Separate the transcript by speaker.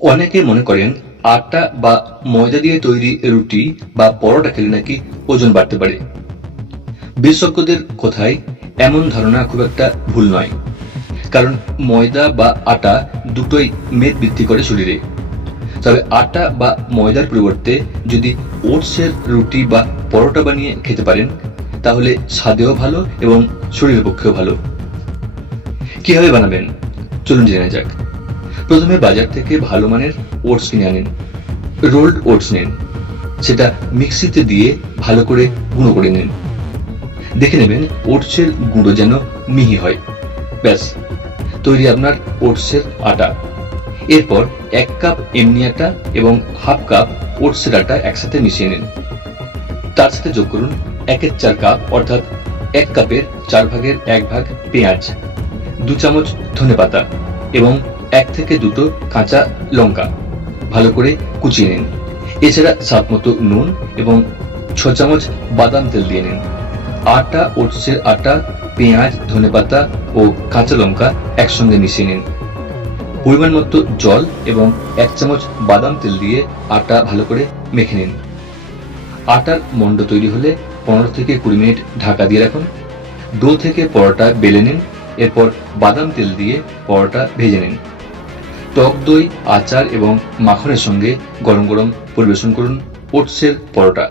Speaker 1: অনেকে মনে করেন আটা বা ময়দা দিয়ে তৈরি রুটি বা পরোটা খেলে নাকি ওজন বাড়তে পারে। বিশেষজ্ঞদের কথায় এমন ধারণা খুব একটা ভুল নয়, কারণ ময়দা বা আটা দুটোই মেদ বৃদ্ধি করে শরীরে। তবে আটা বা ময়দার পরিবর্তে যদি ওটসের রুটি বা পরোটা বানিয়ে খেতে পারেন, তাহলে স্বাদেও ভালো এবং শরীরের পক্ষেও ভালো। কীভাবে বানাবেন? চলুন জেনে যাক। প্রথমে বাজার থেকে ভালো মানের ওটস কিনে আনেন, রোল্ড ওটস নেন, সেটা মিক্সিতে দিয়ে ভালো করে গুঁড়ো করে নিন। দেখে নেবেন ওটসের গুঁড়ো যেন মিহি হয়। ব্যাস, তৈরি আপনার ওটসের আটা। এরপর এক কাপ এমনি আটা এবং হাফ কাপ ওটসের আটা একসাথে মিশিয়ে নিন। তার সাথে যোগ করুন একের চার কাপ, অর্থাৎ এক কাপের চার ভাগের এক ভাগ পেঁয়াজ, দু চামচ ধনে পাতা এবং এক থেকে দুটো কাঁচা লঙ্কা ভালো করে কুচিয়ে নিন। এছাড়া স্বাদ মতো নুন এবং ছ চামচ বাদাম তেল দিয়ে নিন। আটা, ওটসের আটা, পেঁয়াজ, ধনেপাতা ও কাঁচা লঙ্কা একসঙ্গে মিশিয়ে নিন। পরিমাণ মতো জল এবং এক চামচ বাদাম তেল দিয়ে আটা ভালো করে মেখে নিন। আটার মন্ড তৈরি হলে পনেরো থেকে কুড়ি মিনিট ঢাকা দিয়ে রাখুন। ডো থেকে পরোটা বেলে নিন। এরপর বাদাম তেল দিয়ে পরোটা ভেজে নিন। টক দই আচার এবং মাখনের সঙ্গে গরম গরম পরিবেশন করুন ওটসের পরোটা।